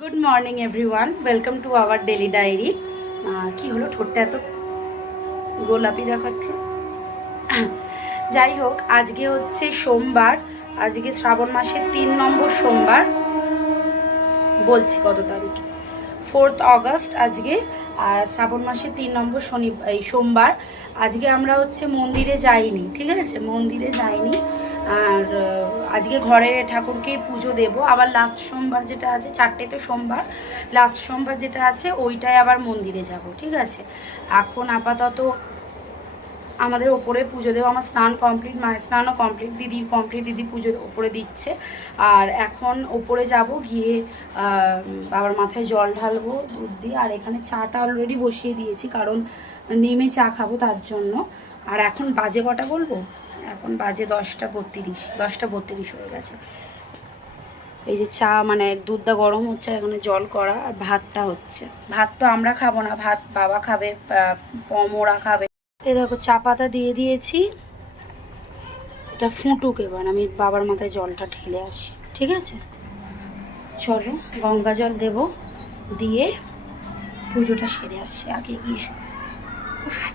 Good morning everyone welcome to our daily diary কি হলো ঠোঁটটা এত গোলাপি দেখাচ্ছে? যাই হোক, আজকে হচ্ছে সোমবার। আজকে শ্রাবণ মাসের তিন নম্বর সোমবার। বলছি কত তারিখ? ফোর্থ অগস্ট আজকে, আর শ্রাবণ মাসের তিন নম্বর শনি এই সোমবার। আজকে আমরা হচ্ছে মন্দিরে যাইনি, ঠিক আছে? মন্দিরে যাইনি। আর আজকে ঘরে ঠাকুরকে পুজো দেব। আবার লাস্ট সোমবার যেটা আছে চারটে তো সোমবার লাস্ট সোমবার যেটা আছে ওইটাই আবার মন্দিরে যাব, ঠিক আছে? এখন আপাতত আমাদের ওপরে পুজো দেবো আমার স্নান কমপ্লিট মায়ের স্নানও কমপ্লিট দিদির কমপ্লিট দিদি পুজো ওপরে দিচ্ছে। আর এখন ওপরে যাব গিয়ে বাবার মাথায় জল ঢালবো, দুধ দিয়ে, আর এখানে চাটা অলরেডি বসিয়ে দিয়েছি, কারণ নেমে চা খাব তার জন্য। আর এখন বাজে কটা বলব? এখন বাজে দশটা বত্রিশ দশটা বত্রিশ হয়ে গেছে। এই যে চা মানে দুধটা গরম হচ্ছে আর এখানে জল করা আর ভাতটা হচ্ছে। ভাত তো আমরা খাব না, ভাত বাবা খাবে পমোরা খাবে। এ দেখো চা পাতা দিয়ে দিয়েছি। এটা ফুটুক এবার, আমি বাবার মাথায় জলটা ঢেলে আসি, ঠিক আছে? চলো গঙ্গা জল দেব, দিয়ে পুজোটা সেরে আসি আগে গিয়ে।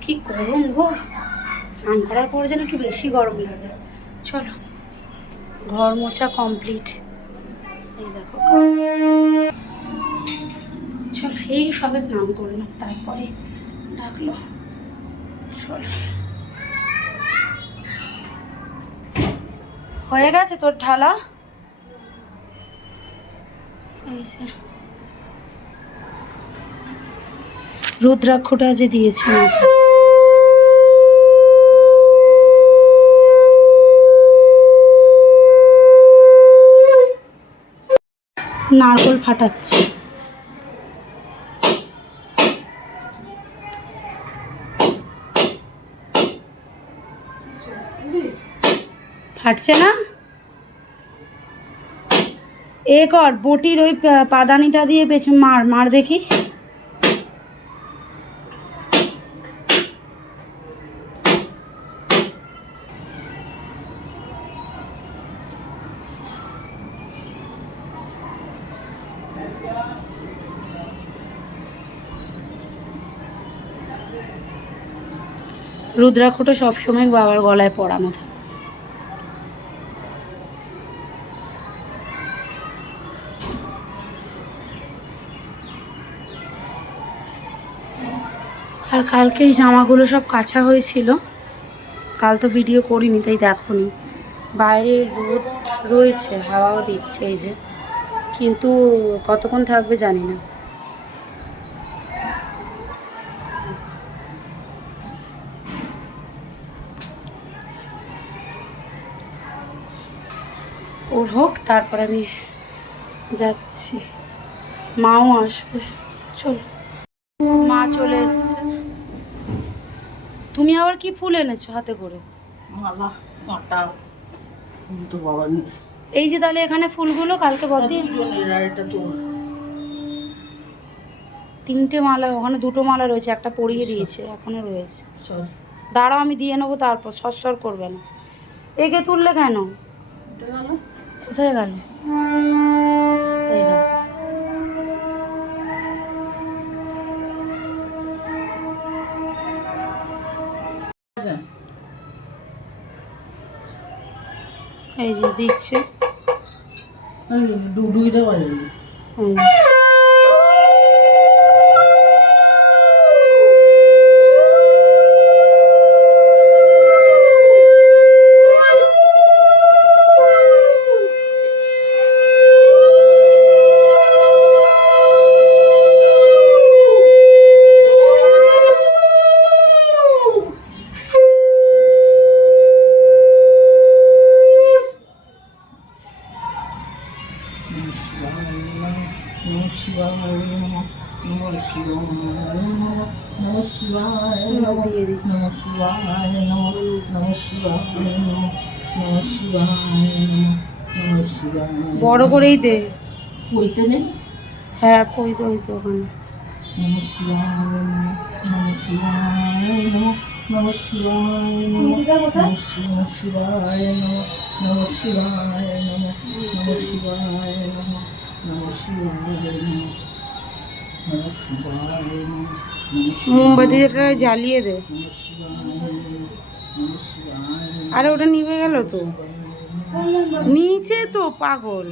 কি গরম গো। স্নান করার পর যেন একটু বেশি গরম লাগে। চলো, ঘর মোছা কমপ্লিট এই দেখো। চলো, এই সবে স্নান করলাম তারপরে ডাকলো। চলো। হয়ে গেছে তোর ঢালা? রুদ্রাক্ষটা যে দিয়েছে নারকল ফাটাচ্ছি। ফাটছে না? এ কর বটির ওই পাদানিটা দিয়ে পেছন মার মার দেখি। রুদ্রাক্ষটা সবসময় বাবার গলায় পরানো থাকে। আর কালকে এই জামাগুলো সব কাঁচা হয়েছিল। কাল তো ভিডিও করিনি, তাই দেখোনি। বাইরে রোদ রয়েছে, হাওয়াও দিচ্ছে এই যে। কিন্তু কতক্ষণ থাকবে জানি না। হোক তারপর আমি যাচ্ছি। মাও আসবে। চল। মা চলে এসছে। তুমি আবার কি ফুল এনেছো হাতে করে? মালা কাঁটা। ফুল তো বাবা এই যে তাহলে এখানে ফুলগুলো কালকে বদি তিনটে মালা ওখানে দুটো মালা রয়েছে একটা পরিয়ে দিয়েছে এখনও রয়েছে। দাঁড়াও আমি দিয়ে নেব তারপর সরসর করবে না। একে তুললে কেন? কোথায় গেল? এই যে দিচ্ছে। ডুগডুগিটা বাজাবি শিবায় নম নম শিবায় নম নম শিবায় নম নম শিবায় বড় করেই দে ওইতে নেই হ্যাঁ কই তো ওই তো ওখানে নম শিবায় নম নম শিবায় নম নম শিবায় নম কোথায়? নম শিব- শিবায় নম নম শিবায় নম নম শিবায় নম নমঃ শিবায় নমঃ নমঃ শিবায় নমঃ নমঃ শিবায় মোমবাতিটা জ্বালিয়ে দে। আরে ওটা নিভে গেল তো। নিচে তো পাগল।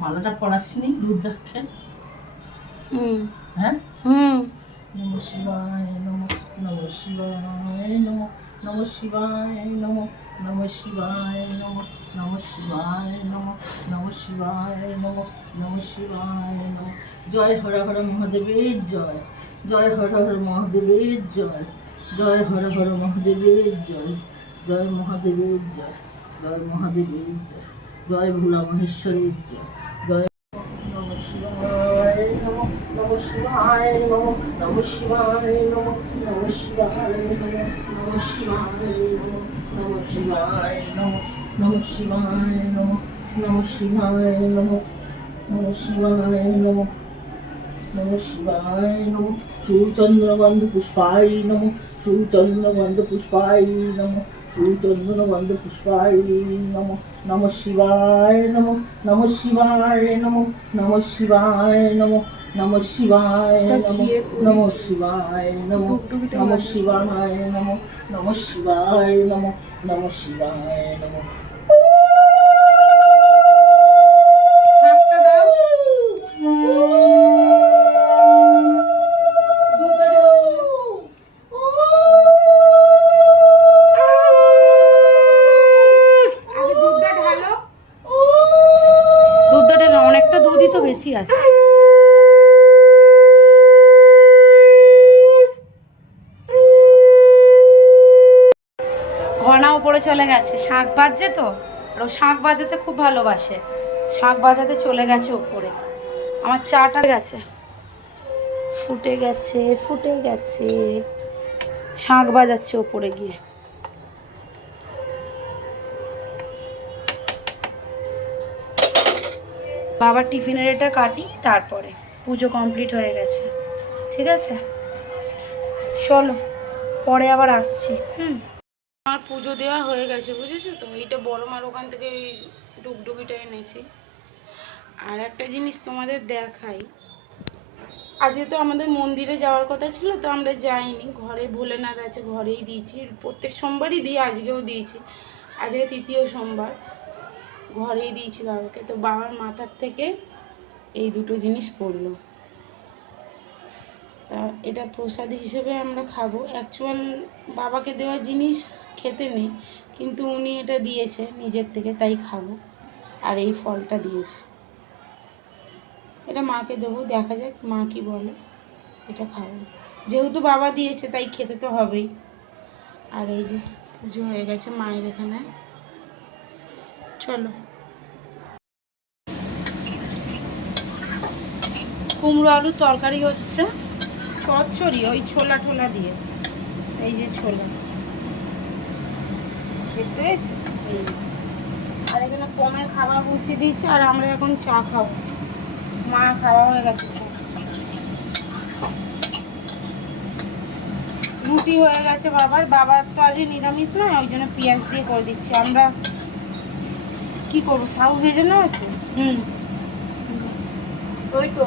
মালাটা পড়াসনি রুদ্রাক্ষের। হ্যাঁ? নমঃ শিবায় নমঃ নমঃ শিবায় নমঃ নমঃ শিবায় নমঃ নমঃ শিবায় নমঃ নমঃ শিবায় নমঃ নমঃ শিবায় নমঃ নমঃ শিবায় নমঃ। জয় হর হর মহাদেবের জয় জয় হর হর মহাদেবের জয় জয় হর হর মহাদেবের জয় জয় মহাদেবের জয় জয় মহাদেবের জয় জয় ভোলা মহেশ্বরের জয়। শিবায় নমঃ নমঃ শিবায় নমঃ নমঃ শিবায় নমঃ নমঃ শিবায় নমঃ নমঃ শিবায় নমঃ নমঃ শিবায় নমঃ নমঃ শিবায় নমঃ নমঃ শিবায় নমঃ নমঃ শিবায় নমঃ সুচন্দ্রগন্ধ পুষ্পায় নমঃ সুচন্দ্রগন্ধ পুষ্পায় নমঃ সুচন্দ্রগন্ধ পুষ্পায় নমঃ নমঃ শিবায় নমঃ নমঃ শিবায় নমঃ নমঃ শিবায় নমঃ নমঃ শিবায় নম নমঃ শিবায় নম নম শিবায় নম নম শিবায় নম নম শিবায় নমঃ। চলে গেছে। শাঁখ বাজছে তো? আর ও শাঁখ বাজাতে খুব ভালোবাসে। শাঁখ বাজাতে চলে গেছে উপরে আমার চাটা গেছে। ফুটে গেছে ফুটে গেছে। শাঁখ বাজাচ্ছে ওপরে গিয়ে। বাবার টিফিনের এটা কাটি, তারপরে পুজো কমপ্লিট হয়ে গেছে। ঠিক আছে? চলো, পরে আবার আসছি। হুম। আমার পুজো দেওয়া হয়ে গেছে, বুঝেছ তো? এইটা বড় মার ওখান থেকে এই ডুগডুগিটা এনেছি। আর একটা জিনিস তোমাদের দেখাই। আজকে তো আমাদের মন্দিরে যাওয়ার কথা ছিল, তো আমরা যাইনি। ঘরে ভোলেনাথ আছে, ঘরেই দিয়েছি। প্রত্যেক সোমবারই দিই, আজকেও দিয়েছি। আজকে তৃতীয় সোমবার। ঘরেই দিয়েছি বাবাকে। তো বাবার মাথার থেকে এই দুটো জিনিস পড়ল। তা এটা প্রসাদ হিসেবে আমরা খাব। অ্যাকচুয়াল বাবাকে দেওয়া জিনিস খেতে নেই, কিন্তু উনি এটা দিয়েছে নিজের থেকে, তাই খাব। আর এই ফলটা দিয়েছে। এটা মাকে দেবো, দেখা যাক মা কি বলে, এটা খাব। যেহেতু বাবা দিয়েছে, তাই খেতে তো হবেই। আর এই যে পুজো হয়ে গেছে মায়ের এখানে। চলো। কুমড়ো আলুর তরকারি হচ্ছে। চচ্চড়ি ওই ছোলা ঠোলা দিয়ে। এই যে ছোলা। দেখতে পেয়েছি? এই আর এখানে কমের খাবার বসিয়ে দিয়েছি আর আমরা এখন চা খাব। মা খাওয়া হয়ে গেছে চা। রুটি হয়ে গেছে বাবার। বাবার তো আজকে নিরামিষ নয় ওই জন্য পেঁয়াজ দিয়ে করে দিচ্ছি। আমরা কি করব? সাউ ভেজে না আছে? হুম। ওই তো।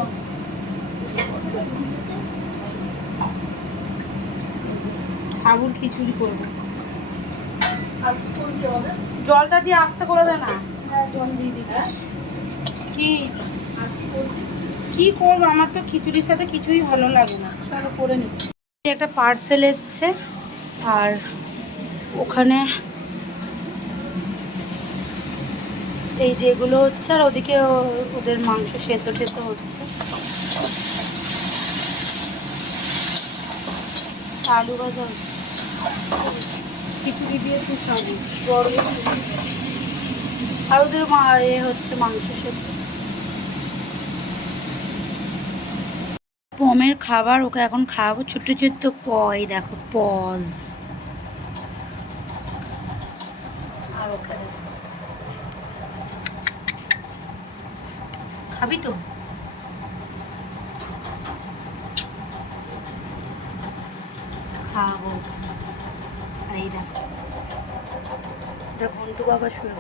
সাবুর খিচুড়ি করব। জলটা দিয়ে আস্তে করে দে না। জল দিয়ে দিচ্ছি কি? কি করব? আমার তো খিচুড়ির সাথে কিছুই ভালো লাগে না। চলো করে নি। একটা পার্সেল এসছে আর ওখানে এই যেগুলো হচ্ছে আর ওদিকে ওদের মাংস সেদ্ধ টেদ্ধ হচ্ছে। আলু ভাজা হচ্ছে। আর ওদের মা এ হচ্ছে মাংস পমের খাবার ওকে এখন খাওয়াবো। ছোট্ট ছোট্ট পয়, দেখো, পজ। আর খাবি তো? খাব এই দেখ এটা ঘন্টু বাবা শুরু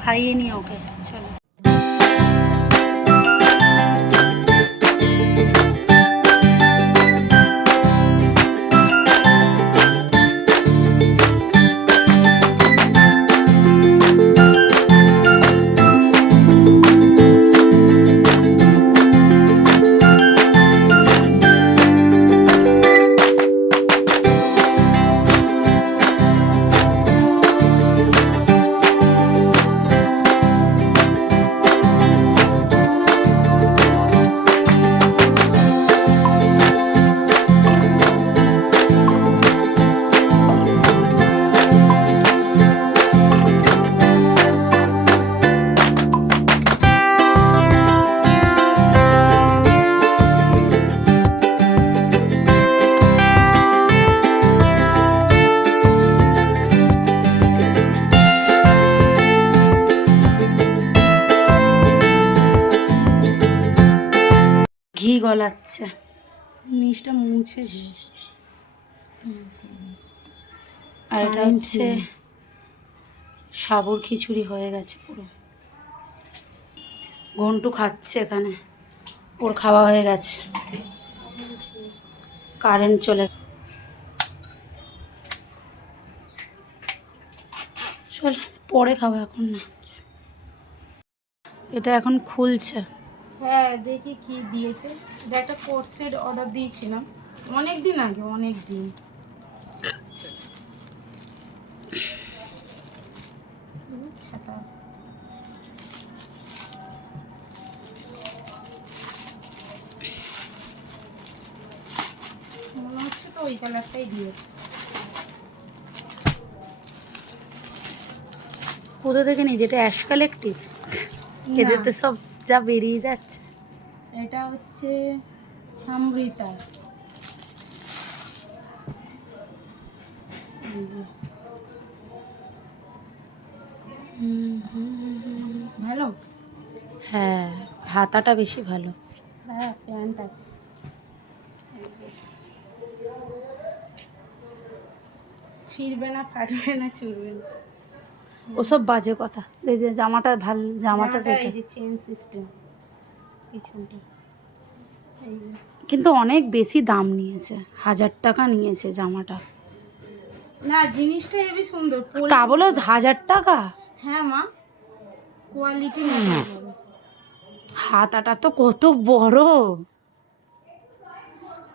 খাইয়ে নিয়ে ওকে চলো। গলাচ্ছে। নিচটা মুছেছে আর এটা হচ্ছে সাবুর খিচুড়ি হয়ে গেছে পুরো। ঘন্টু খাচ্ছে এখানে। ওর খাওয়া হয়ে গেছে। কারেন্ট চলে চল পরে খাব এখন না। এটা এখন খুলছে। হ্যাঁ দেখি কি দিয়েছে। এটা একটা কোর্সের অর্ডার দিয়েছিলাম। অনেক দিন আগে অনেক দিন ছাতা। মনে হচ্ছে তো ওই কালারটাই দিয়েছে। কোথা থেকে নিয়ে যেটা অ্যাশ কালেক্টিভ এদের তো সব যা বেরিয়ে যাচ্ছে। এটা হচ্ছে সমৃতা ভালো? হ্যাঁ হাতাটা বেশি ভালো। হ্যাঁ প্যান্ট আছে। ছিঁড়বে না ফাটবে না চুলবে না। ওসব বাজে কথা। এই যে জামাটা ভালো জামাটা এই যে চেন সিস্টেম পিছনটা। কিন্তু অনেক বেশি দাম নিয়েছে হাজার টাকা নিয়েছে জামাটা। না জিনিসটা হেবি সুন্দর। তা বলো হাজার টাকা? হ্যাঁ মা কোয়ালিটি হাতাটা তো কত বড়।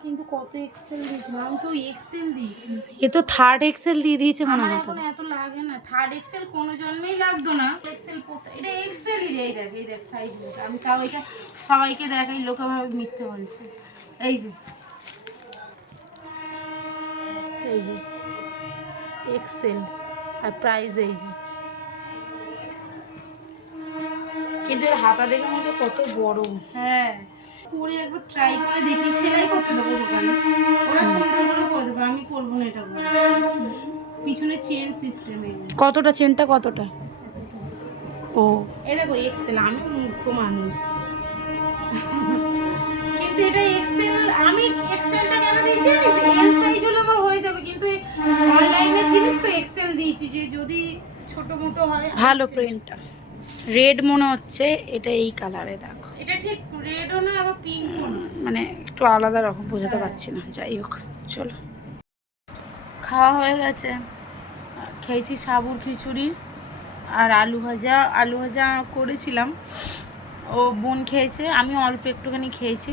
কিন্তু কত এক্সেল দিয়েছিলাম আমি তো এক্সেল দিয়েছি। এ তো থার্ড এক্সেল দিয়ে দিয়েছে মনে হয় এখন এত লাগে না। থার্ড এক্সেল কোনো জন্মেই লাগতো না। এক্সেল এটা এক্সেলই এই দেখ এই দেখ সাইজ আমি তাও এটা সবাইকে দেখাই লোকে ভাবে মিথ্যে বলছে। এই যে। এই যে। এক্সেল আর প্রাইস এই যে। কিন্তু এর হাতা দেখে মনে হচ্ছে কত বড়। হ্যাঁ। পরে একবার ট্রাই করে দেখি সেলাই করতে দেবো দোকানে। ওরা সুন্দর করে করে দেবো আমি করব না এটা পিছনে চেন সিস্টেম কতটা? চেনটা কতটা? ও। এই দেখো এক্সেল আমি মূর্খ মানুষ। কিন্তু এটা এক্সেল আমি এক্সেলটা কেন দিয়েছি এল সাইজ হলে আমার হয়ে যাবে কিন্তু অনলাইনের জিনিস তো এক্সেল দিয়েছি যে যদি ছোট মোটো হয় ভালো প্রিন্টটা রেড মনে হচ্ছে এটা এই কালারে দেখো। এটা ঠিক রেডও না আবার পিঙ্কও না? মানে একটু আলাদা রকম বোঝাতে পারছি না যাই হোক চলো। খাওয়া হয়ে গেছে। খেয়েছি সাবুর খিচুড়ি আর আলু ভাজা। আলু ভাজা করেছিলাম ও বোন খেয়েছে আমি অল্প একটুখানি খেয়েছি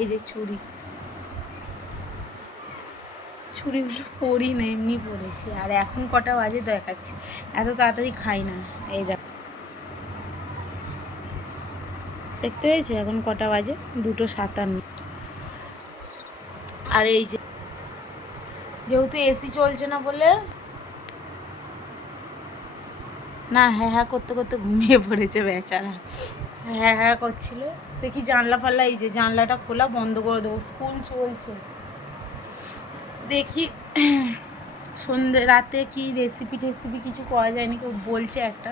এই যে ছুরি ছুরিগুলো পরি না এমনি পরেছি আর এখন কটা বাজে দেখাচ্ছি এত তাড়াতাড়ি খাই না এই দেখ। দেখতে পেয়েছ? এখন কটা বাজে? দুটো সাতান্ন। আর এই যেহেতু এসি চলছে না বলে, না হ্যাঁ হ্যাঁ করতে করতে ঘুমিয়ে পড়েছে বেচারা। হ্যাঁ হ্যাঁ করছিল। দেখি জানলা ফাল্লা এই যে জানলাটা খোলা, বন্ধ করে দেবো। স্কুল চলছে। দেখি, সন্ধে, রাতে কি রেসিপি টেসিপি কিছু পাওয়া যায় নাকি ও বলছে একটা।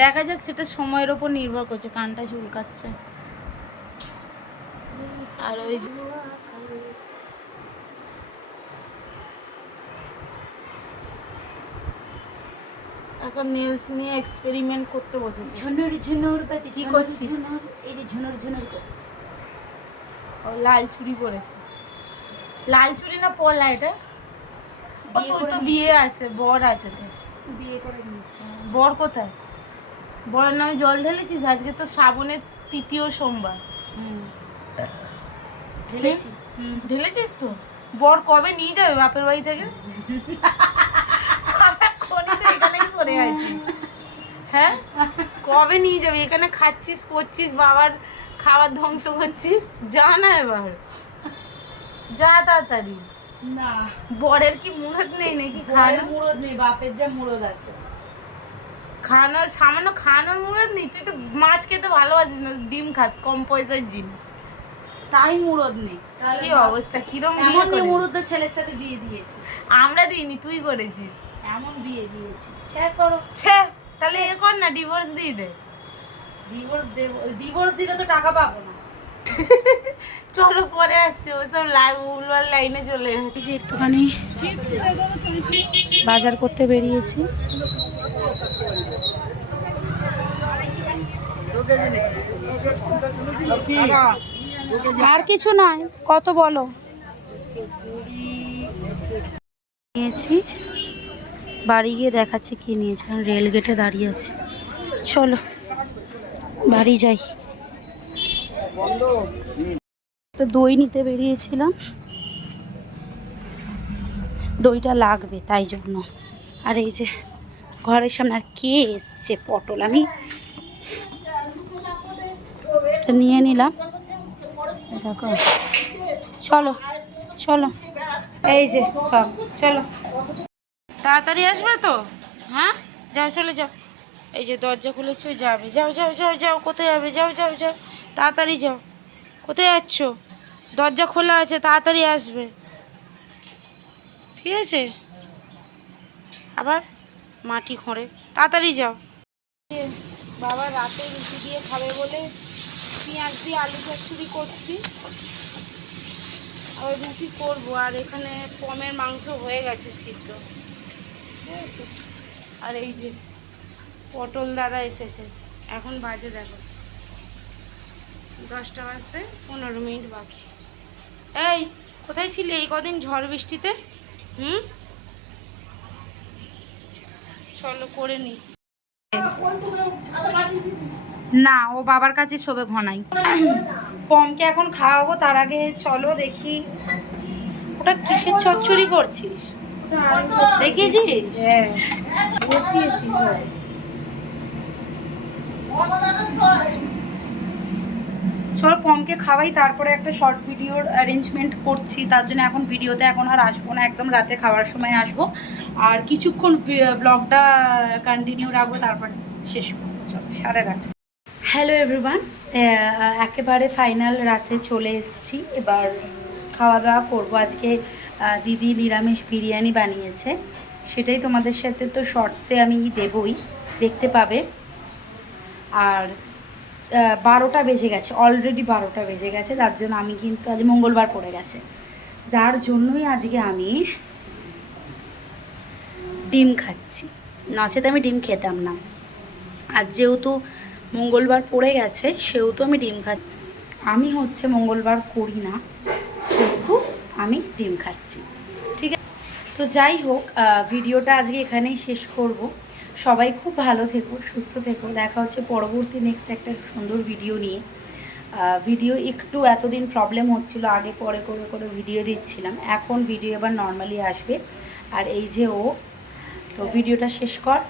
দেখা যাক সেটা সময়ের ওপর নির্ভর করছে কানটা চুলকাচ্ছে। আর ওই এখন নেলস নিয়ে এক্সপেরিমেন্ট করতে বসেছে। ঝুনুর ঝুনুর করছে কি করছিস? এই যে ঝুনুর ঝুনুর করছে। ও লাল চুড়ি পরেছে লাল চুড়ি না পলা এটা? ও তোর তো বিয়ে আছে বর আছে তো। বিয়ে করে নিয়েছি। বর কোথায়? বরের নামে জল ঢেলেছিস? আজকে তো শ্রাবণের তৃতীয় সোমবার। হুম। ঢেলেছি। ঢেলেছিস তো? বর কবে নিয়ে যাবে বাপের বাড়ি থেকে? সারাক্ষণই তো এখানেই পড়ে আছি। হ্যাঁ? কবে নিয়ে যাবে? এখানে খাচ্ছিস পড়ছিস বাবার খাবার ধ্বংস করছিস? যা না এবার। যা তাড়াতাড়ি। না। বরের কি মুরত নেই নাকি বরের খাওয়ানোর মুরদ নেই বাপের যা মুরদ আছে। খাওয়ানোর সামান্য খাওয়ানোর মুরত নেই তুই তো মাছ খেতে ভালোবাসিস না ডিম খাস কম পয়সার জিনিস তাই মুরদ নেই কি অবস্থা? কিরম এমন নেই? মুরদ ছেলের সাথে বিয়ে দিয়েছি। আমরা দিইনি তুই করেছিস। এমন বিয়ে দিয়েছি সে করো। ছে তাহলে এ কর না ডিভোর্স দিয়ে দে। ডিভোর্স দেব ডিভোর্স দিলে তো টাকা পাবো না। চলো পরে আসছে ওসব লাইভ উলবার লাইনে চলে এই যে একটুখানি বাজার করতে বেরিয়েছি। আর কিছু নয়, কত বলো? নিয়েছি। বাড়ি গিয়ে দেখাচ্ছি কি নিয়েছি। কারণ রেল গেটে দাঁড়িয়ে আছি। চলো, বাড়ি যাই। তো দই নিতে বেরিয়েছিলাম। দইটা লাগবে তাই জন্য। আর এই যে ঘরের সামনে আর কে এসছে পটল? আমি এটা নিয়ে নিলাম। দেখো। চলো চলো। এই যে সব চলো। তাড়াতাড়ি আসবে তো? হ্যাঁ? যাও চলে যাও। এই যে দরজা খুলেছে যাবে। যাও যাও যাও যাও কোথায় যাবে? যাও যাও যাও। তাড়াতাড়ি যাও। কোথায় যাচ্ছ? দরজা খোলা আছে তাড়াতাড়ি আসবে। ঠিক আছে? আবার মাটি খোঁড়ে। তাড়াতাড়ি যাও। বাবা রাতে রুটি দিয়ে খাবে বলে পেঁয়াজ দিয়ে আলু চচ্চড়ি করছি। আর রুটি করব? আর এখানে পমের মাংস হয়ে গেছে সিদ্ধ। ঠিক আছে? আর এই যে পটল দাদা এসেছে। এখন বাজে দেখো। দশটা বাজতে পনেরো মিনিট বাকি। এই, কোথায় ছিলে এই কদিন ঝড় বৃষ্টিতে? হুম? চলো করে নি। না, ও বাবার কাছে শোবে ঘনাই পমকে এখন খাওয়াবো, তার আগে চলো দেখি। ওটা কিসের চচ্চড়ি করছিস? দেখিয়েছিস? হ্যাঁ বসিয়েছি চলো পমকে খাওয়াই, তারপরে একটা শর্ট ভিডিওর অ্যারেঞ্জমেন্ট করছি। তার জন্য এখন ভিডিওতে এখন আর আসব না, একদম রাতে খাওয়ার সময় আসব। আর কিছুক্ষণ ব্লগটা কন্টিনিউ রাখব, তারপর শেষ করব। চলো সাড়ে রাত হ্যালো এভরিওয়ান একেবারে ফাইনাল রাতে চলে এসেছি। এবার খাওয়া দাওয়া করব। আজকে দিদি নিরামিষ বিরিয়ানি বানিয়েছে। সেটাই তোমাদের সাথে তো শর্টসে আমি দেবই। দেখতে পাবে। আর বারোটা বেজে গেছে। অলরেডি বারোটা বেজে গেছে। তার জন্য আমি কিন্তু আজ মঙ্গলবার পড়ে গেছে। যার জন্যই আজকে আমি ডিম খাচ্ছি। নচেত আমি ডিম খেতাম না। আর যেহেতু মঙ্গলবার পড়ে গেছে, সেও তো আমি ডিম খাচ্ছি। আমি হচ্ছে মঙ্গলবার করি না সেহেতু আমি ডিম খাচ্ছি। ঠিক আছে? তো যাই হোক ভিডিওটা আজকে এখানেই শেষ করব। সবাই খুব ভালো থেকো, সুস্থ থেকো। দেখা হচ্ছে পরবর্তী নেক্সট একটা সুন্দর ভিডিও নিয়ে। ভিডিও একটু এতদিন প্রবলেম হচ্ছিল, আগে পরে করে করে ভিডিও দিচ্ছিলাম। এখন ভিডিও এবার নর্মালি আসবে। আর এই যে ও, তো ভিডিওটা শেষ কর।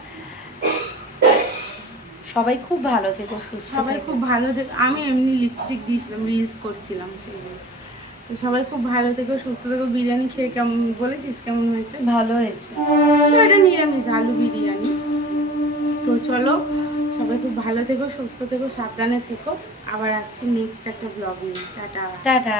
সবাই খুব ভালো থেকো সুস্থ সবাই খুব ভালো থেকে। আমি এমনি লিপস্টিক দিয়েছিলাম রিলস করছিলাম সেগুলো। তো সবাই খুব ভালো থেকো সুস্থ থেকো। বিরিয়ানি খেয়ে কেমন বলেছিস কেমন হয়েছে? ভালো হয়েছে। এটা নিরামিষ আলু বিরিয়ানি। তো চলো সবাই খুব ভালো থেকো সুস্থ থেকো সাবধানে থেকো। আবার আসছি নেক্সট একটা ব্লগ নিয়ে। টাটা। টাটা।